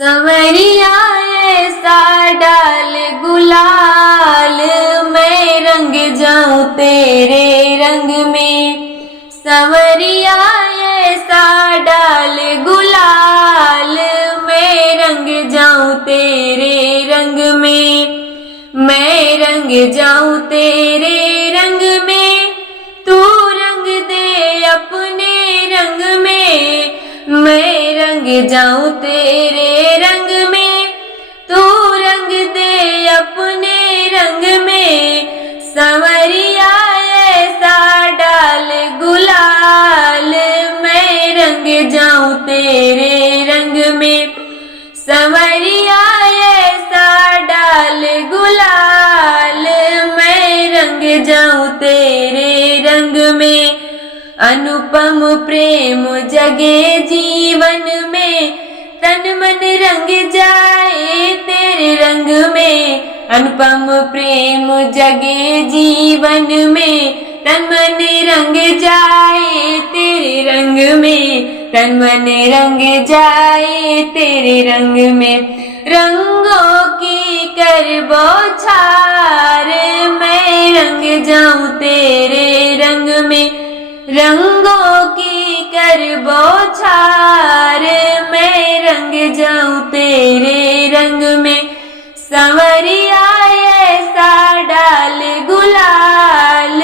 संवरिया ऐसा डाल गुलाल, मैं रंग जाऊं तेरे रंग में। संवरिया ऐसा डाल गुलाल, मैं रंग जाऊं तेरे रंग में। मैं रंग जाऊं तेरे रंग में, तू रंग दे अपने रंग में। मैं रंग जाऊं तेरे रंग में, तू रंग दे अपने रंग में। संवरिया ऐसा डाल गुलाल, मैं रंग जाऊं तेरे रंग में। संवरिया ऐसा डाल गुलाल, मैं रंग जाऊं तेरे रंग में। अनुपम प्रेम जगे जीवन में, तन मन रंग जाए तेरे रंग में। अनुपम प्रेम जगे जीवन में, तन मन रंग जाए तेरे रंग में। तन मन रंग जाए तेरे रंग में। रंगों की कर बौछार, मैं रंग जाऊं तेरे रंग में। रंगों की कर बौछार, मैं रंग जाऊं तेरे रंग में। संवरिया ऐसा डाल गुलाल,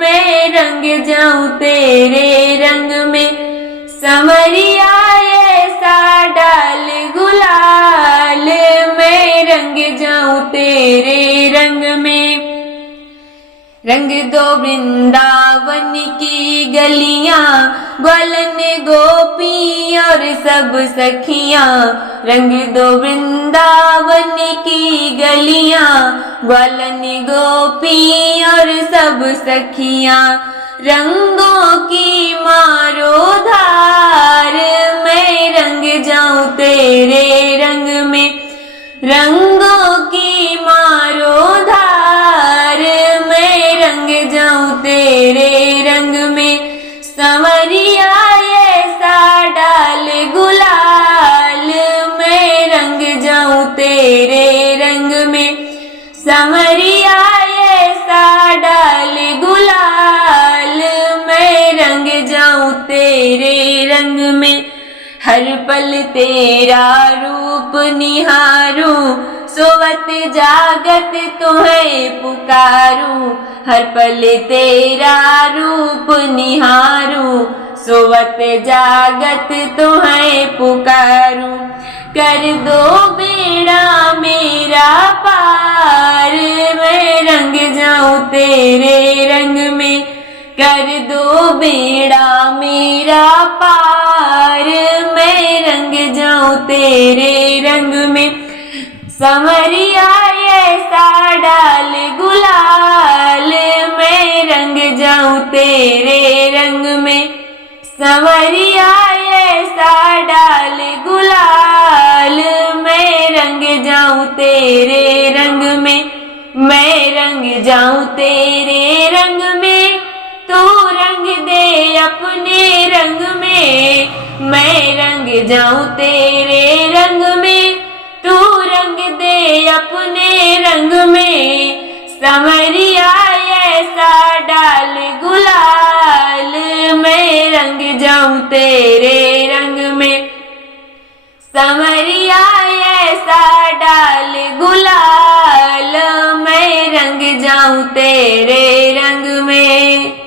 मैं रंग जाऊं तेरे रंग में। संवरिया ऐसा डाल गुलाल, मैं रंग जाऊं तेरे रंग में। रंग दो वृंदावन की गलियां, ग्वालन गोपी और सब सखियां। रंग दो वृंदावन की गलियां, ग्वालन गोपी और सब सखियां। रंगों की मारो धार, मैं रंग जाऊं तेरे रंग में। रंगों की मारो धार, मैं रंग जाऊं तेरे रंग में। संवरिया ऐसा डाल गुलाल, मैं रंग जाऊं तेरे रंग में। संवरिया ऐसा डाल गुलाल, मैं रंग जाऊं तेरे रंग में। हर पल तेरा रूप निहारूं, सोवत जागत तुम्हें पुकारूं। हर पल तेरा रूप निहारूं, सोवत जागत तुम्हें पुकारूं। कर दो बेड़ा मेरा पार, मैं रंग जाऊं तेरे रंग में। कर दो बेड़ा मेरा पार, मैं रंग जाऊं तेरे रंग में। संवरिया ऐसा डाल गुलाल, मैं रंग जाऊं तेरे रंग में। संवरिया ऐसा डाल गुलाल, मैं रंग जाऊं तेरे रंग में। मैं रंग जाऊं तेरे रंग में, तू रंग दे अपने रंग में। मैं रंग जाऊं तेरे रंग में, तू रंग दे अपने रंग में। संवरिया ऐसा डाल गुलाल, मैं रंग जाऊं तेरे रंग में। संवरिया ऐसा डाल गुलाल, मैं रंग जाऊं तेरे रंग में।